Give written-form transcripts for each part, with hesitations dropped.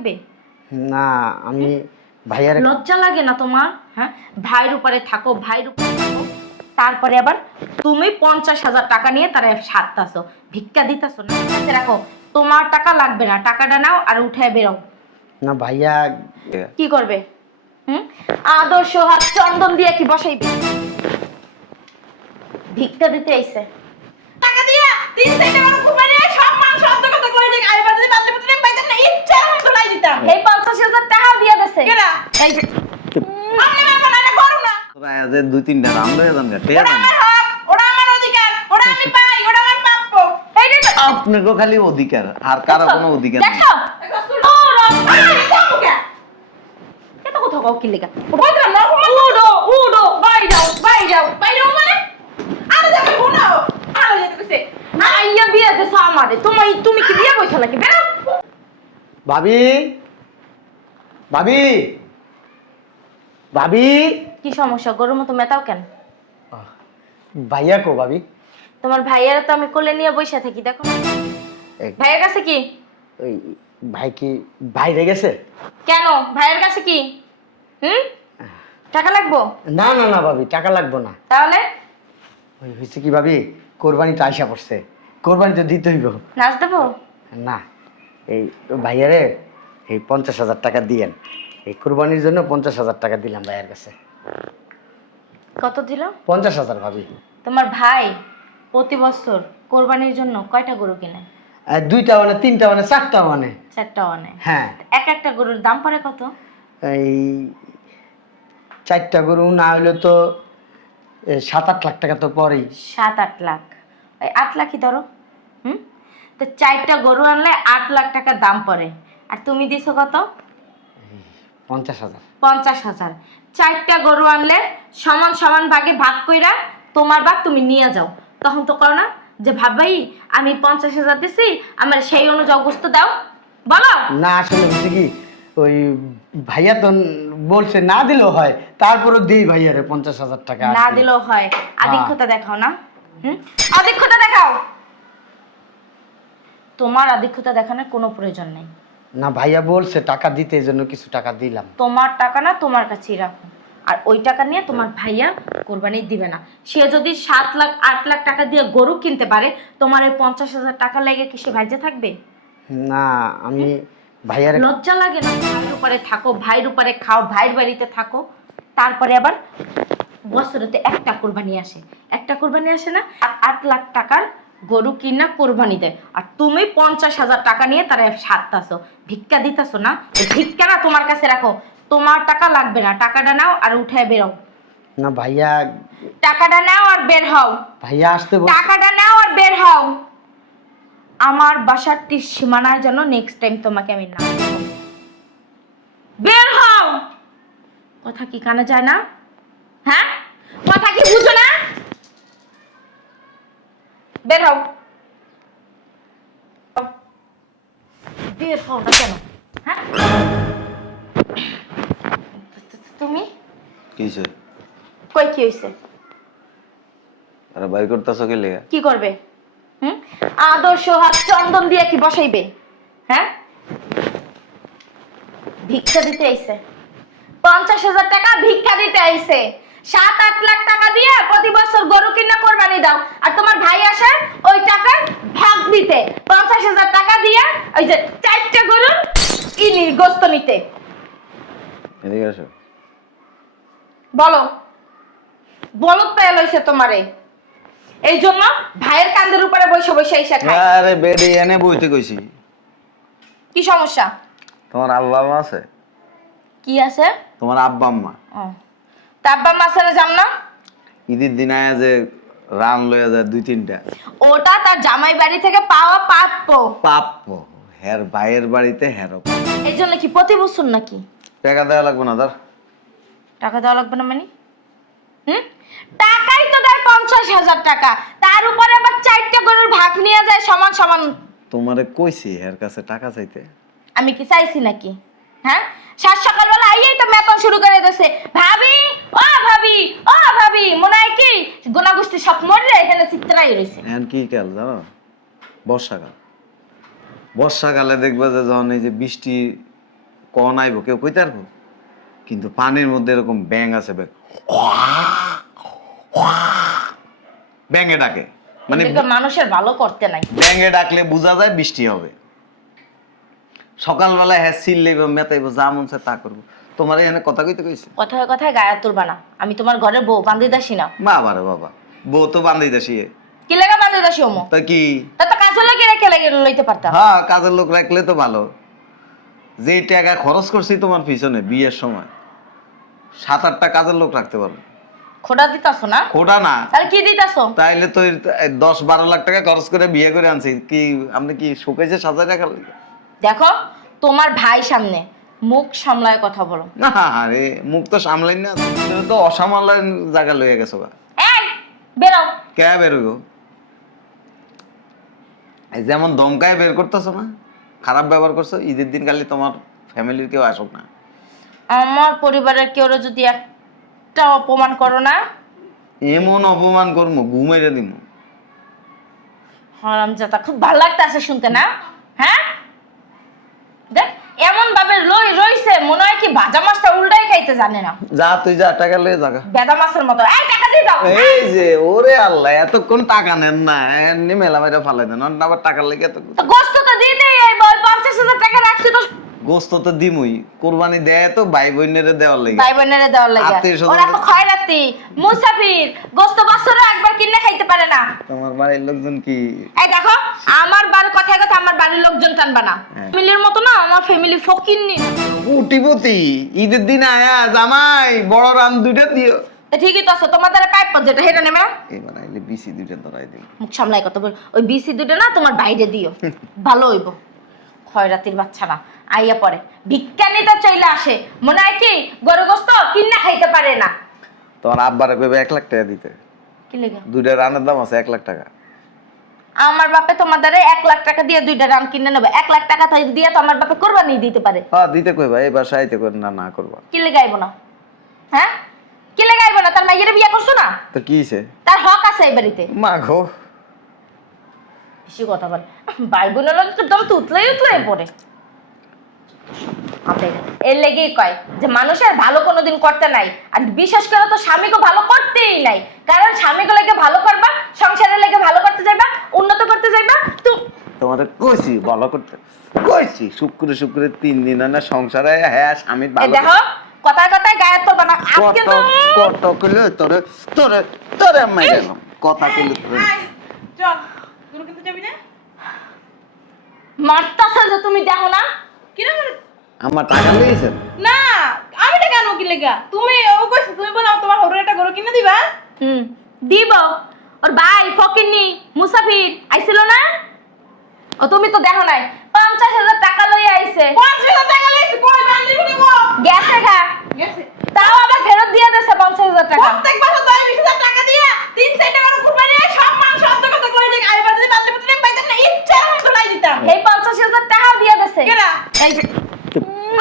থাকবে? না আমি ভাইয়ার লজ্জা লাগে না তোমার? হ্যাঁ, ভাইয়ের উপরে থাকো, ভাইয়ের উপরে থাকো, তারপরে আবার তুমি 50,000 টাকা নিয়ে তারা সারতাছো, ভিক্ষা দিতাছো না? রাখো, তোমার টাকা লাগবে না, টাকাটা নাও আর উঠায় বেরো। না ভাইয়া কি করবে? আদর্শ হাত চন্দন দিয়ে কি বসাইবে? ভিক্ষা দিতে আইছে, টাকা দিয়া তিন চারটা মানুষ ঘুমাইলে সব মানুষ অর্ধ কথা কই যে আইবার যদি বাদলে বাদলে পাইতাম না, ইচ্ছা মতো নাই দিতাম। এই 50,000 টাকাও দিয়া দেছে কেডা? এই যে আপনি মারবা না, করো না। তোরা আজ দুই তিনটা রাম লয়ে যান গা ওরা আমার হক, ওরা আমার অধিকার, ওরা আমি পাই, ওরা আমার প্রাপ্য। এইটাই তো আপনাকে খালি অধিকার, আর কারো কোনো অধিকার নেই। দেখো ও রং এত কথা কও কি লেগা? ওই তো না উডো উডো বাই যাও মানে আরে যাবে কোনা আরে যেতে কইছে আইয়া বিয়া দেছ আমারে। তুমি কি বিয়া কইছ নাকি? বেরো। ভাবি ভাবি ভাবি কি সমস্যা? গরুর মতো মেটাও কেন? ভাইয়া কো ভাবি? তোমার ভাইয়ারা তো আমি কোলে নিয়ে বসে থাকি, দেখো না। ভাইয়ের কাছে কি? ওই ভাই কি বাইরে গেছে? কেন ভাইয়ের কাছে কি? টাকা লাগবো? না না না ভাবি, টাকা লাগবে না। তাহলে ওই হয়েছে কি ভাবি, কোরবানিটা আইসা পড়ছে, কোরবানি তো দিতে হইব। নাচ দেবো? না এই ভাইয়ারে এই 50,000 টাকা দিয়েন, এই কোরবানির জন্য 50,000 টাকা দিলাম ভাইয়ের কাছে। কত দিল? 50,000 ভাবি। তোমার ভাই প্রতি বছর কোরবানির জন্য কয়টা গরু কিনে? দুইটা মানে, তিনটা মানে, চারটা মানে। চারটা আনে? হ্যাঁ। এক একটা গরুর দাম পড়ে কত? এই চারটা গরু না হইলে তো 7-8 লাখ টাকা তো পরেই। 7-8 লাখ? ওই 8 লাখই ধরো। তো চারটা গরু আনলে 8 লাখ টাকা দাম পড়ে, আর তুমি দিছো কত? 50,000। 50,000। চারটা গরু আনলে সমান সমান ভাগে ভাগ কইরা তোমার ভাগ তুমি নিয়ে যাও। তখন তো করো না যে ভাই আমি 50,000 দিছি, আমার সেই অনুযায়ী গোস্ত দাও, বলো। না আসলে হচ্ছে কি, ওই ভাইয়া তো বলছে না দিলেও হয়, তারপরও দিই ভাইয়ারে 50,000 টাকা। না দিলেও হয়? আধিক্যতা দেখাও না? আধিক্যতা দেখাও। তোমার আধিক্যতা দেখানোর কোনো প্রয়োজন নেই। না ভাইয়া বলছে টাকা দিতে, এই জন্য কিছু টাকা দিলাম। তোমার টাকা না তোমার কাছেই রাখো, আর ওই টাকা নিয়ে তোমার ভাইয়া কোরবানি দিবে না। সে যদি 7 লাখ 8 লাখ টাকা দিয়ে গরু কিনতে পারে, তোমার ওই 50,000 টাকা লেগে কি সে ভাইজে থাকবে? না আমি ভাইয়ারে লজ্জা লাগে না? ভাইয়ের উপরে থাকো, ভাইয়ের উপরে খাও, ভাইয়ের বাড়িতে থাকো, তারপরে আবার বছরেতে একটা কোরবানি আসে, একটা কোরবানি আসে না, আর 8 লাখ টাকার গরু কিনা কোরবানি দেয়, আর তুমি 50,000 টাকা নিয়ে তারা সারতাছো, ভিক্ষা দিতাছো না? ভিক্ষা না তোমার কাছে রাখো, তোমার টাকা লাগবে না, টাকাটা নাও আর উঠায় বেরো। না ভাইয়া, টাকাটা নাও আর বের হও। ভাইয়া আসতে টাকাটা নাও আর বের হও। আমার বাসার সীমানায় যেন নেক্সট টাইম তোমাকে আমি না দেখি। বের হও। কথা কি কানে যায় না? হ্যাঁ, কথা কি বুঝো না? বের হও। বের হও না কেন? হ্যাঁ, তুমি কিছে কই কি হইছে? আরে বাই করতেছ কে লাগা? কি করবে? আদর্শ হাত চন্দন দিয়ে কি বসাইবে? হ্যাঁ, ভিক্ষা দিতে আইছে। 50,000 টাকা ভিক্ষা দিতে আইছে। 7-8 লাখ টাকা দিয়ে প্রতি বছর গরু কিনা কোরবানি দাও, আর তোমার ভাই আসে ওই টাকা ভাগ দিতে। 50,000 টাকা দিয়ে ওই যে 4টা গরু ইনির গোস্ত নিতে। এদিকে আসো। বলো, বলো পেয়ে লইছে তোমারে, এই জন্য ভাইয়ের কাঁধের উপরে বসে বসে এসে খায়। আরে বেডি এনে বইতে কইছি। কি সমস্যা? তোমার আব্বা আম্মা আছে? কি আছে? তোমার আব্বা আম্মা? তাব্বা মাসানে যাম না? ঈদের দিন আয়া যে রান লয়ে যায় 2-3টা, ওটা তার জামাই বাড়ি থেকে পাওয়া প্রাপ্য। প্রাপ্য হের ভাইয়ের বাড়িতে হের এই জন্য কি প্রতি বছর নাকি টাকা দেওয়া লাগবে না? তার টাকা দেওয়া লাগবে না মানে? টাকাই তো দেয় 50,000 টাকা, তার উপরে আবার 4টা গরুর ভাগ নিয়ে যায় সমান সমান। তোমারে কইছি হের কাছে টাকা চাইতে? আমি কি চাইছি নাকি? হ্যাঁ, সাত সকালবেলা আইয়েই তো মেতন শুরু করে দিয়েছে, ভাবি ও ভাবি ও ভাবি, মনে হয় কি গোনাগুষ্টি সব মরে এখানে চিত্রাই রয়েছে। এখন কি কাল জানো? বর্ষাকাল। বর্ষাকালে দেখবে যে যখন এই যে বৃষ্টি কন আইব কেউ কইতে পারবো? কিন্তু পানির মধ্যে এরকম ব্যাং আছে, ব্যাঙে ডাকে, মানে এদিকে মানুষের ভালো করতে নাই। ব্যাঙে ডাকলে বোঝা যায় বৃষ্টি হবে। সকালবেলা হ্যাঁ চিল্লাইব মেতাইব, যা মন চায় তা করবো। তোমার এখানে কথা কইতে কইছে? কথায় কথায় গায়ে তুলবা না, আমি তোমার ঘরের বউ, বান্ধি দাসী না। বাবা রে বাবা, বউ তো বান্ধাই দাসি। কি লেগা বান্ধি দাসী ওমো? তা কি? তা তো কাজে লেগে রেখে লেগে লইতে পারতাম। হ্যাঁ, কাজের লোক রাখলে তো ভালো। যে টাকা খরচ করছি তোমার পিছনে বিয়ের সময়, 7-8টা কাজের লোক রাখতে পারবো। খোটা দিতাছো না? খোটা না, তাহলে কি দিতাছো? তাইলে তো 10-12 লাখ টাকা খরচ করে বিয়ে করে আনছি। কি আপনি কি শুকাইছে সাজায় রাখার লিগে? দেখো, তোমার ভাই সামনে মুখ সামলায় কথা বলো। না আরে, মুখ তো সামলাই না, তুমি তো অসামলান জায়গা লইয়া গেছো গা। এই বেরো। কে বেরোবো? এই যেমন দমকায় বের করতেছো না, খারাপ ব্যবহার করছো। ঈদের দিন খালি তোমার ফ্যামিলির কেউ আসুক না। আমার পরিবারের কেউ যদি একটা অপমান করো না, এমন অপমান করবো ঘুমাইরে দিব। হারামজাদা, খুব ভালো লাগতেছে শুনতে না? হ্যাঁ, দেখ এমন ভাবে রইছে মনে হয় কি ভাজা মাছটা উল্টাই খাইতে জানে না। যা তুই যা, টাকা লয়ে জাগা। বেদা মাছের মতো। এই টাকা দিয়ে দাও। এই যে ওরে আল্লাহ, এতক্ষণ টাকা নেন না, এমনি মেলা মেলা ফালাই দেন, আবার টাকার লেগে এত তো গোস্ত তো দিতেই, এই 50,000 টাকা রাখছি তো। গোস্ত তো দিমুই, কোরবানি দেয় তো ভাই বোনেরে দেওয়ার লেগে। ভাই বোনেরে দেওয়ার লাগে। আত্মীয়-স্বজন- ওরা তো খয়রাতি মুসাফির, গোস্ত বছরে একবার কিনে খাইতে পারে না। তোমার বাড়ির লোকজন কি? এই দেখো, আমার বাড়ির কথায় কথা আমার বাড়ির লোকজন টানবা না। হ্যাঁ। ফ্যামিলির মতো না, আমার ফ্যামিলি ফকিন্নি। কোটিপতি, ঈদের দিন আয়া জামাই বড় রান 2টা দিও। ঠিকই তো আছে, তোমাদের পাইপ যেটা হেটা নেবে না। এবার আইলে বিসি 2টা ধরাই দিই। মুখ সামলাই কথা বল। ওই বিসি দুটো না তোমার বাইরে দিও, ভালো হইব। খয়রাতির বাচ্চা না, আইয়া পড়ে ভিক্ষা নিতে চলে আসে, মনে হয় কি গরু গোস্ত কিনা খাইতে পারে না। তোমার আব্বারে কইবে 1 লাখ টাকা দিতে। কি লেগা? 2টা রানের দাম আছে 1 লাখ টাকা। আমার বাপে তোমাদের 1 লাখ টাকা দিয়ে 2টা রান কিনে নেবে। 1 লাখ টাকা তাই দিয়ে তো আমার বাপে কোরবানি দিতে পারে। হ্যাঁ দিতে কইবা, এই বাসায় আইতে কই না, না করবা। কি লেগাইবো না? হ্যাঁ, কি লেগাইবো না? তার মাইয়ের বিয়ে করছো না, তো কি হইছে? তার হক আছে এই বাড়িতে। মা গো, বেশি কথা বল। ভাই বোনের লোক তো দম উতলাই পড়ে। এর লেগেই কয় যে মানুষের ভালো কোনোদিন করতে নাই, আর বিশেষ করে তো স্বামীকে ভালো করতেই নাই। কারণ স্বামীকে লেগে ভালো করবা, সংসারের লেগে ভালো করতে যাইবা, উন্নত করতে যাইবা। তো তোমারে কইছি ভালো করতে, কইছি শুক্রে শুক্রে 3 দিন না সংসারে। হ্যাঁ স্বামী এই ভালো দেখো, কথায় কথায় গায়ে তো বানা। আজকে তো কত কইলে তোরে তোরে তোরে মাইরে কথা কইলে তোরে চল, গুরু কিনতে যাবি না? মারতাছে যে তুমি দেখো না। কিরা মানে? আমার টাকা লইছেন? না, আমি টাকা আনো কি লেগা? তুমি ও কইছো তুমি বলো তোমার হরুর একটা গরু কিনে দিবা? দিব। ওর ভাই ফকিন্নি মুসাফির আইছিল না? ও তুমি তো দেখো নাই, 50,000 টাকা লইয়া আইছে। 50,000 টাকা লইছি, কই বান্দি শুনে গো? গেছে গা, গেছে। তাও আবার ফেরত দিয়ে দিয়েছে 50,000 টাকা। প্রত্যেক বছর 20,000 টাকা দিয়া 3-4টা গরু কুরবানি হয়, সব মানুষ অন্ত কথা কই যে আইবার যদি বাদলে পুত্রে পাইতাম না, ইচ্ছা মতো লাই দিতাম। এই 50,000 টাকাও দিয়ে দিয়েছে। কেডা? এই যে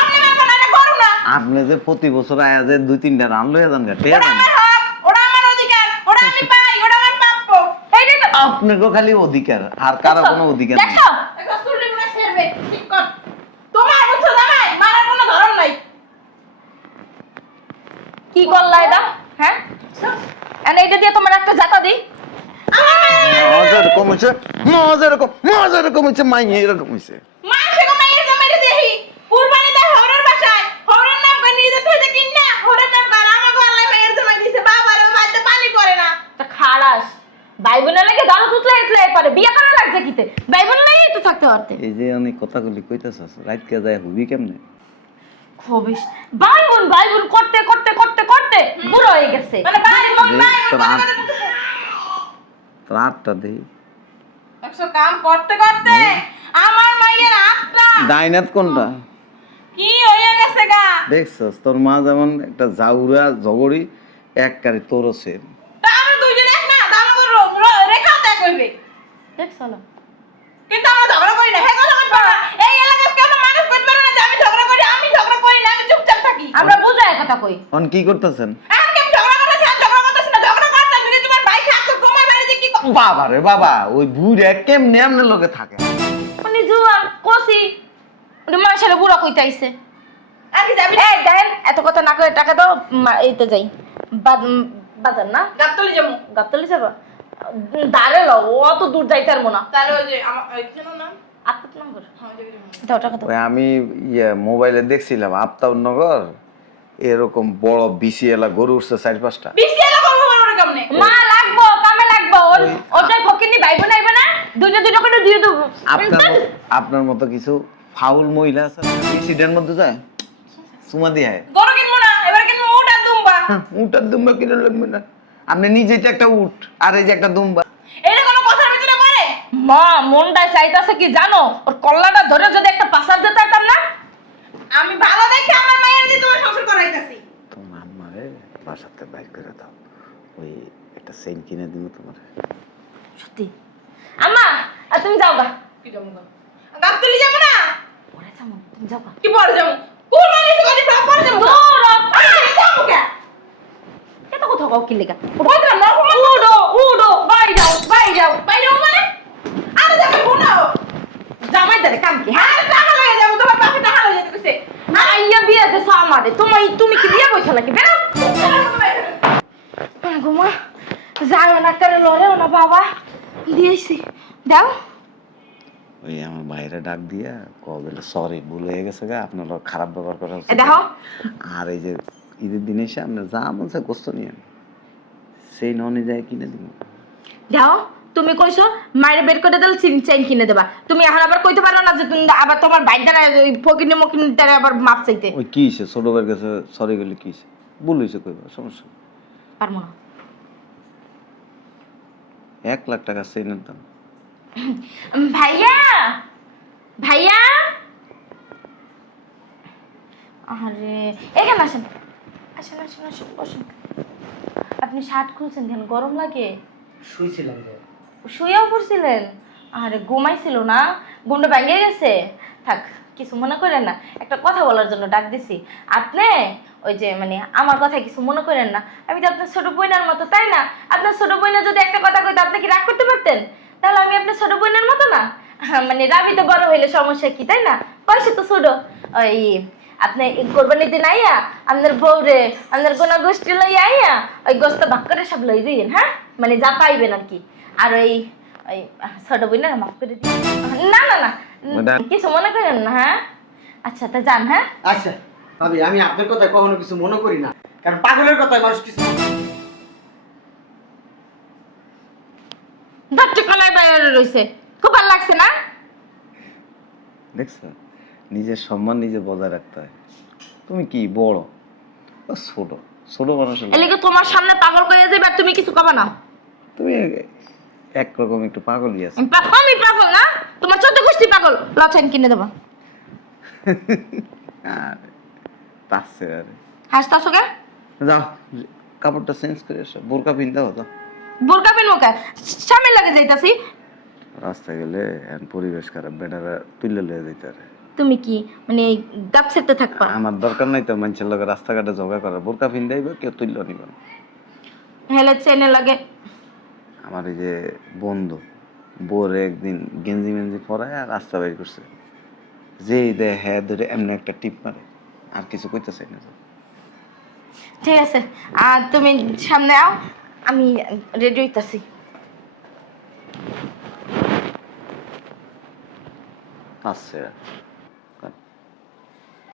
আপনি মারবা না, গরু না। আপনি যে প্রতি বছর আয়া যে 2-3টা রান লইয়া যান গা, ঠিক ওটা আছে? আমার হক, ওটা আমার অধিকার, ওটা আমি পাই, ওটা আমার প্রাপ্য। এইটাই তো আপনাকে খালি অধিকার, আর কারো কোনো অধিকার নেই। দেখছো? একটা চুরি মনে ছেড়বে, ঠিক কর। তোমার বুঝছো জামাই, মারার কোনো ধরন নাই। কি করলা এটা? হ্যাঁ, এন্ড এইটা দিয়ে তোমার একটা জাতা দিই। মজার কমেছে, মজার কমেছে, মাইয়ে এরকম হইছে। মাসে কো মাইয়ের জামাইরে দেহি কুরবানি দা হরর বাসায় হরর নাম কই নিয়ে যেতে হইতে কিন না হরর নাম কর আমাগো আল্লাহ মাইয়ের জামাই দিছে বাবার মাইতে পানি পড়ে না। তা খারাস ভাই বোনের লাগে দাঁড় তুতলে পারে, বিয়ে করা লাগছে কিতে? ভাই বোন লাগেই তো থাকতে পারতে। এই যে অনেক কথাগুলি কইতাছস, রাত কে যায় হবি কেমনে? খবিস ভাই বোন করতে করতে করতে করতে বুড়ো হয়ে গেছে। মানে ভাই বোন ভাই তোর বোন আট- তোর 8টা দেই। একশো কাম করতে করতে আমার মাইয়ের আটটা ডাইনাত কোনটা? কি হয়ে গেছে গা। দেখছস তোর মা যেমন একটা জাউরা জগড়ি, এক কারি তোরও সেম। তা আমরা দুইজন এক না, তা আমাগো রেখাও ত্যাগ হইবে। দেখছো না? কিন্তু আমরা ঝগড়া করি না, হে কথা কইবা না। এই এলাকার কেন মানুষ কইতে পারে না যে আমি ঝগড়া করি? আমি ঝগড়া করি না, আমি চুপচাপ থাকি। আমরা বুঝাই কথা কই। অন কি করতেছেন? আমি ঝগড়া করতেছি, আর ঝগড়া করতেছি না, ঝগড়া করতাম যদি তোমার ভাই থাকতো ঘুমাই বাড়ি যে কি বাবা রে বাবা, ওই বুড়ে কেমনে এমনে লোকে থাকে? উনি জুয়ান কোসি, উনি মানুষের বুড়া কইতে আইছে। আগে যাবি না এই দেখেন এত কথা না করে টাকা দাও এইতে যাই বাজার না গাবতলি যাবো গাবতলি যাবা দাঁড়ে লও অত দূর যাইতে পারবো না তাহলে ওই যে আমার ওই কি নাম আপনার নম্বর হ্যাঁ ওই জায়গায় যাবো। দাও টাকা দাও ওই আমি মোবাইলে দেখছিলাম আফতাবনগর এরকম বড় বিসি এলা গরু উঠছে 4-5টা। বিসি এলা করবো বড় কেমনে মা লাগবো কামে লাগবো ওটাই ফকিনি ভাইবো না আইবো না দুইটা করে দিয়ে দেবো আপনার মতো কিছু ফাউল মহিলা আছে বিসিটার মধ্যে যায় সুমা দিয়ে গরু কিনবো না এবার কিনবো উট আর দুম্বা উটার দুম্বা কিনে লাগবে না আপনি নিজেই তো একটা উট আর এই যে একটা দুম্বা এটা কোনো কথার ভিতরে বলে মা মনটা চাইতাছে কি জানো ওর কল্লাটা ধরে যদি একটা পাসার দিতে পারতাম না আমি ভালো দেখে আমার মায়ের দিয়ে তোমার শ্বশুর করাইতাছি তোমার আম্মারে বাসাতে বাইর করে দাও ওই একটা সেন কিনে দিব তোমার সত্যি আম্মা আর তুমি যাও গা কি যাবো গাবতলি যাবো না ওরে যাও তুমি যাও গা কি পরে যাবো কোন মানে সুগানি পরে যাবো আরে যাবো কে এত কথা কও কি লেগা ওই তো না উডো উডো বাই যাও বাইরে মানে আরে যাবো কোনা জামাই দারে কাম কি হ্যাঁ আরে টাকা লাগে যাবো তোমার পাশে টাকা লাগে যেতে কইছে আইয়া বিয়ে দেছো আমারে তুমি কি বিয়ে কইছো নাকি বেরো ঘুমা যাও না করে লড়েও না বাবা দিয়েছি দাও ওই আমার বাইরে ডাক দিয়া কবেলে সরি ভুল হয়ে গেছে গা আপনারা খারাপ ব্যবহার করা হচ্ছে দেখো আর এই যে ঈদের দিনে এসে আপনার যা মন চায় গোস্ত নিয়ে সেই ননে যায় কিনে দিব দাও তুমি কইছো মায়ের বের করে দিলে চেইন কিনে দেবা তুমি এখন আবার কইতে পারো না যে তুমি আবার তোমার বাইকটা ওই ফকিনি মকিনিটারে আবার মাপ চাইতে ওই কি হইছে ছোট ভাইয়ের কাছে সরি গেলে কি হইছে ভুল হইছে কইবা সমস্যা নেই। পারবো না 1 লাখ টাকা চেনের দাম ভাইয়া ভাইয়া আরে এখানে আসেন আসেন আসেন আসেন বসুন আপনি শার্ট খুলছেন কেন গরম লাগে শুইছিলাম যে শুয়েও পড়ছিলেন আরে ঘুমাইছিল না ঘুমটা ভেঙে গেছে থাক কিছু মনে করেন না একটা কথা বলার জন্য ডাক দিছি আপনি ওই যে মানে আমার কথা কিছু মনে করেন না আমি তো আপনার ছোট বোনের মতো তাই না আপনার ছোট বোনের যদি একটা কথা কইতো আপনি কি রাগ করতে পারতেন তাহলে আমি আপনার ছোট বোনের মতো না মানে রাবি তো বড় হইলে সমস্যা কি তাই না পয়সা তো ছোট ওই আপনি কোরবানির দিন আইয়া আপনার বউরে আপনার গোনা গোষ্ঠী লই আইয়া ওই গোস্ত ভাগ করে সব লই দিন হ্যাঁ মানে যা পাইবেন আর কি আর ওই ওই ছোট বোনের মাফ করে দিন না না না কিছু মনে করেন না হ্যাঁ আচ্ছা তা যান হ্যাঁ আচ্ছা ভাবি আমি আপনার কথা কখনো কিছু মনে করি না কারণ পাগলের কথায় মানুষ কিছু ধরতে কলাই বাইরে রইছে খুব ভালো লাগছে না দেখছো নিজের সম্মান নিজে বজায় রাখতে হয় তুমি কি বড় ও ছোট ছোট মানুষ এলিকে তোমার সামনে পাগল কইয়া যাবে আর তুমি কিছু কবা না তুমি একরকম একটু পাগলই আছে আমি পাগল না তোমার চোদ্দ গোষ্ঠী পাগল লাচাইন কিনে দেবা আর পাচ্ছে আরে হাসতাছো কে যাও কাপড়টা চেঞ্জ করে এসো বোরকা পিনতে হতো বোরকা পিনবো কে সামনে লাগে যাইতাছি রাস্তায় গেলে এখন পরিবেশ খারাপ বেটারা তুলে লয়ে যেতে পারে তুমি কি মানে গাপ সেটতে থাকবা আমার দরকার নাই তো মানুষের লোক রাস্তাঘাটে ঝগড়া করার বোরকা পিন দেবে কেউ তুললেও নিব না হেলে চেনে লাগে আমার এই যে বন্ধু বোরে একদিন গেঞ্জি মেঞ্জি পরায় আর রাস্তা বের করছে যেই দেয় হ্যাঁ ধরে এমনি একটা টিপ মারে আর কিছু কইতে চাই না ঠিক আছে আর তুমি সামনে আও আমি রেডি হইতাছি আসছে